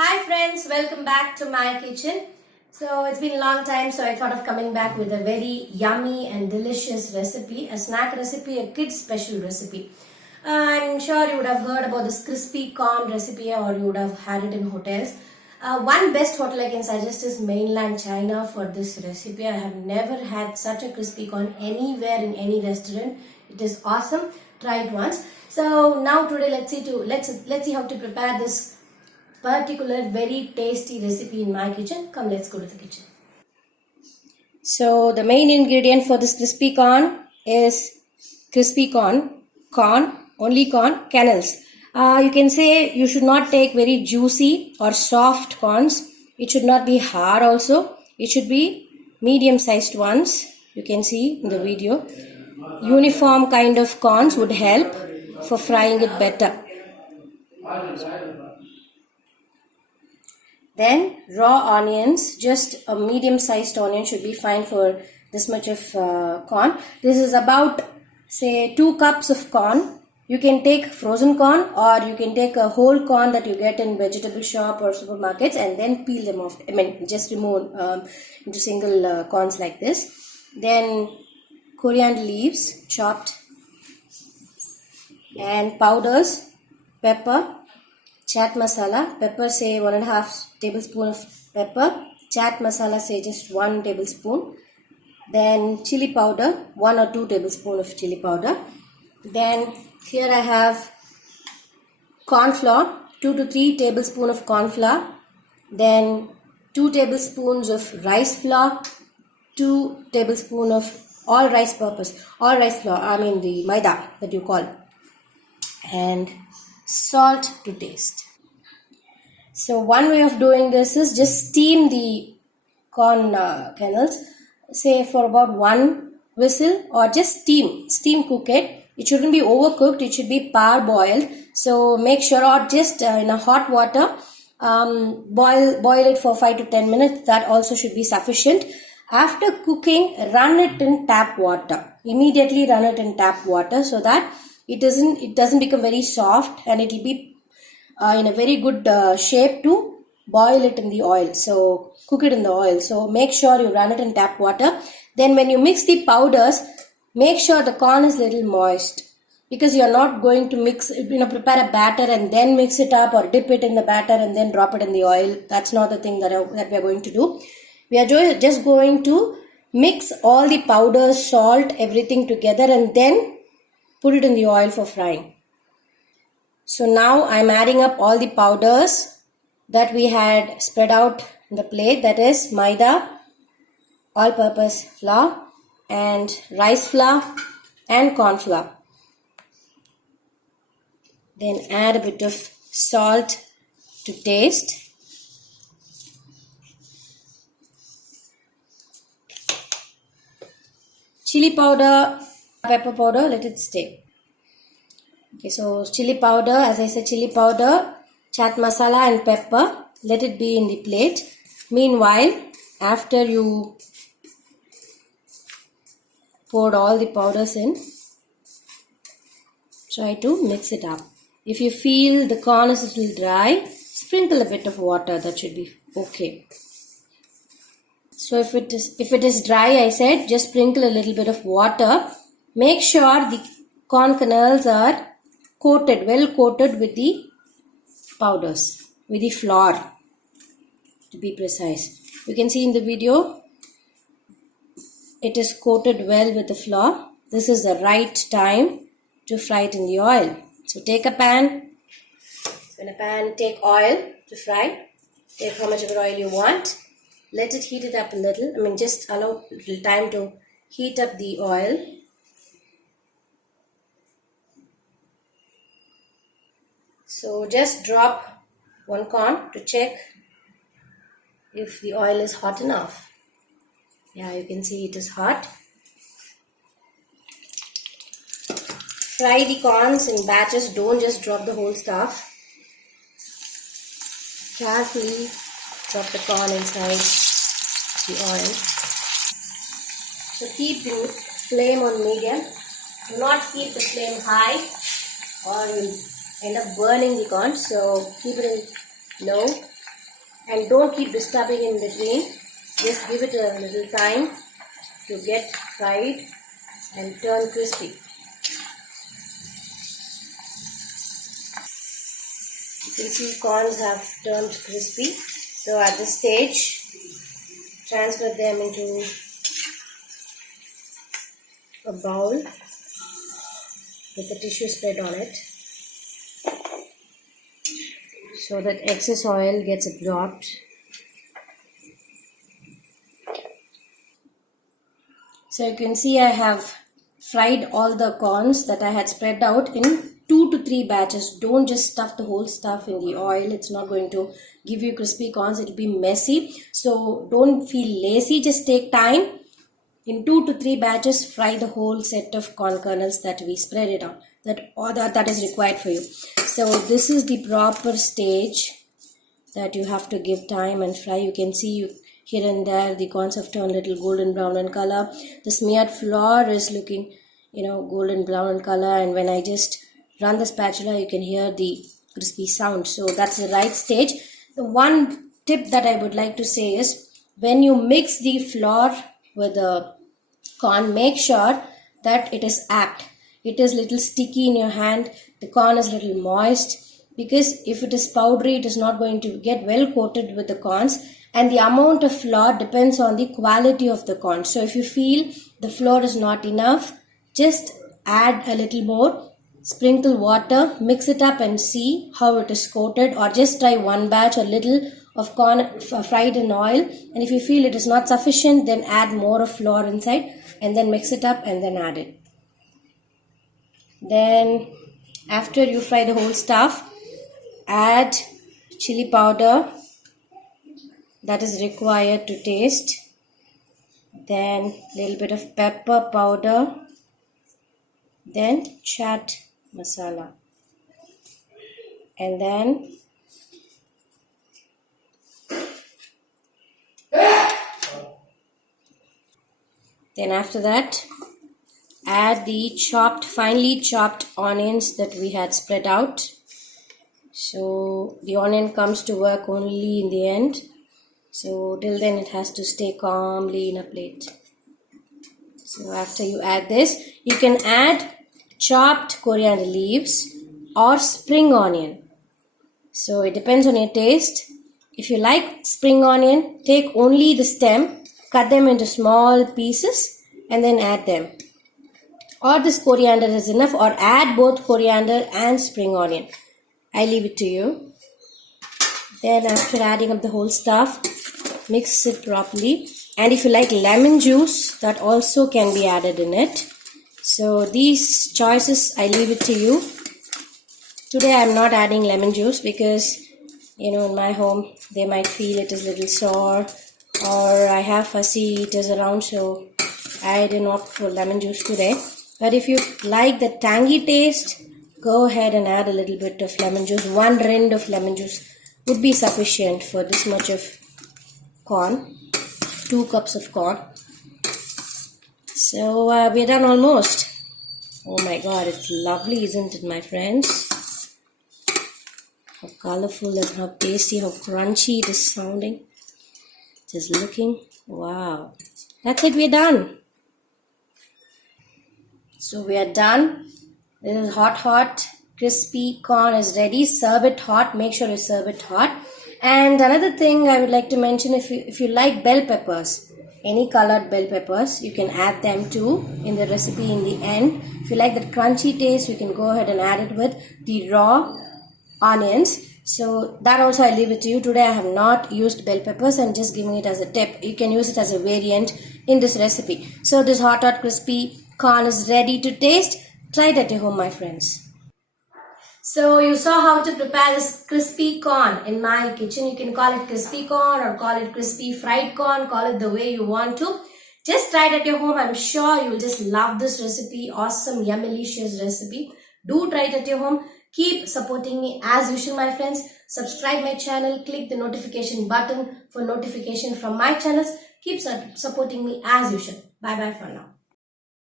Hi friends, welcome back to my kitchen. So it's been a long time, so I thought of coming back with a very yummy and delicious recipe, a snack recipe, a kid's special recipe. I'm sure you would have heard about this crispy corn recipe or you would have had it in hotels. One best hotel I can suggest is mainland China for this recipe. I have never had such a crispy corn anywhere in any restaurant. It is awesome. Try it once. So now today let's see how to prepare this particular very tasty recipe in my kitchen. Come, let's go to the kitchen. So the main ingredient for this crispy corn is crispy corn, only corn, kernels. You can say you should not take very juicy or soft corns. It should not be hard also. It should be medium sized ones. You can see in the video. Uniform kind of corns would help for frying it better. Then raw onions, just a medium sized onion should be fine for this much of corn. This is about say 2 cups of corn. You can take frozen corn or you can take a whole corn that you get in vegetable shop or supermarkets and then peel them off. Just remove into single corns like this. Then coriander leaves chopped and powders, pepper, chat masala, pepper say 1.5 tablespoon of pepper, chat masala say just 1 tablespoon, then chili powder 1 or 2 tablespoon of chili powder. Then here I have corn flour, 2 to 3 tablespoon of corn flour, then 2 tablespoons of rice flour, 2 tablespoon of all rice flour, the maida that you call, and salt to taste. So one way of doing this is just steam the corn kernels, say for about 1 whistle, or just steam cook it. It shouldn't be overcooked, it should be parboiled. So make sure, or just in a hot water, boil it for 5 to 10 minutes. That also should be sufficient. After cooking, run it in tap water. Immediately run it in tap water so that it doesn't become very soft, and it will be in a very good shape to boil it in the oil. So cook it in the oil. So make sure you run it in tap water. Then when you mix the powders, make sure the corn is little moist, because you are not going to prepare a batter and then mix it up or dip it in the batter and then drop it in the oil. That's not the thing that we are going to do. We are just going to mix all the powders, salt, everything together and then put it in the oil for frying. So now I'm adding up all the powders that we had spread out in the plate. That is maida, all-purpose flour, and rice flour and corn flour. Then add a bit of salt to taste. Chili powder, pepper powder, let it stay. Okay, so chili powder, as I said, chili powder, chat masala and pepper, let it be in the plate. Meanwhile, after you poured all the powders in, try to mix it up. If you feel the corn is a little dry, sprinkle a bit of water, that should be okay. So if it is dry, I said, just sprinkle a little bit of water. Make sure the corn kernels are well coated with the powders, with the flour, to be precise. You can see in the video, it is coated well with the flour. This is the right time to fry it in the oil. So take a pan. In a pan, take oil to fry. Take how much of oil you want. Let it heat it up a little. Just allow a little time to heat up the oil. So just drop 1 corn to check if the oil is hot enough. Yeah, you can see it is hot. Fry the corns in batches. Don't just drop the whole stuff. Carefully drop the corn inside the oil. So keep the flame on medium. Do not keep the flame high or you'll end up burning the corn. So keep it in low And don't keep disturbing in between. Just give it a little time to get fried and turn crispy. You can see corns have turned crispy. So at this stage, transfer them into a bowl with a tissue spread on it so that excess oil gets absorbed. So you can see I have fried all the corns that I had spread out in 2 to 3 batches. Don't just stuff the whole stuff in the oil. It's not going to give you crispy corns. It will be messy. So don't feel lazy. Just take time. In 2 to 3 batches, fry the whole set of corn kernels that we spread it on. That is required for you. So this is the proper stage that you have to give time and fry. You can see here and there the corns have turned a little golden brown in color. The smeared flour is looking, golden brown in color, and when I just run the spatula, you can hear the crispy sound. So that's the right stage. The one tip that I would like to say is when you mix the flour with the corn, make sure that it is apt. It is little sticky in your hand. The corn is little moist, because if it is powdery, it is not going to get well coated with the corns, and the amount of flour depends on the quality of the corn. So if you feel the flour is not enough, just add a little more, sprinkle water, mix it up and see how it is coated, or just try one batch, a little of corn fried in oil, and if you feel it is not sufficient, then add more of flour inside and then mix it up and then add it. Then after you fry the whole stuff, add chili powder that is required to taste, then little bit of pepper powder, then chaat masala, and then after that, add the finely chopped onions that we had spread out. So the onion comes to work only in the end. So till then it has to stay calmly in a plate. So after you add this, you can add chopped coriander leaves or spring onion. So it depends on your taste. If you like spring onion, take only the stem, cut them into small pieces and then add them. Or this coriander is enough, or add both coriander and spring onion. I leave it to you. Then after adding up the whole stuff, mix it properly. And if you like lemon juice, that also can be added in it. So these choices, I leave it to you. Today I am not adding lemon juice because, in my home, they might feel it is a little sour, or I have fussy eaters around, so I did not opt for lemon juice today. But if you like the tangy taste, go ahead and add a little bit of lemon juice. 1 rind of lemon juice would be sufficient for this much of corn. 2 cups of corn. So we're done almost. Oh my god, it's lovely, isn't it, my friends? How colorful and how tasty, how crunchy it is sounding. Just looking. Wow. That's it, we're done. So we are done. This is hot, crispy corn is ready. Serve it hot. Make sure you serve it hot. And another thing I would like to mention, if you like bell peppers, any colored bell peppers, you can add them too in the recipe in the end. If you like that crunchy taste, you can go ahead and add it with the raw onions. So that also I leave it to you. Today I have not used bell peppers. I'm just giving it as a tip. You can use it as a variant in this recipe. So this hot, crispy corn is ready to taste. Try it at your home, my friends. So you saw how to prepare this crispy corn in my kitchen. You can call it crispy corn or call it crispy fried corn. Call it the way you want to. Just try it at your home. I'm sure you'll just love this recipe. Awesome, yummy-licious recipe. Do try it at your home. Keep supporting me as usual, my friends. Subscribe my channel. Click the notification button for notification from my channels. Keep supporting me as usual. Bye-bye for now.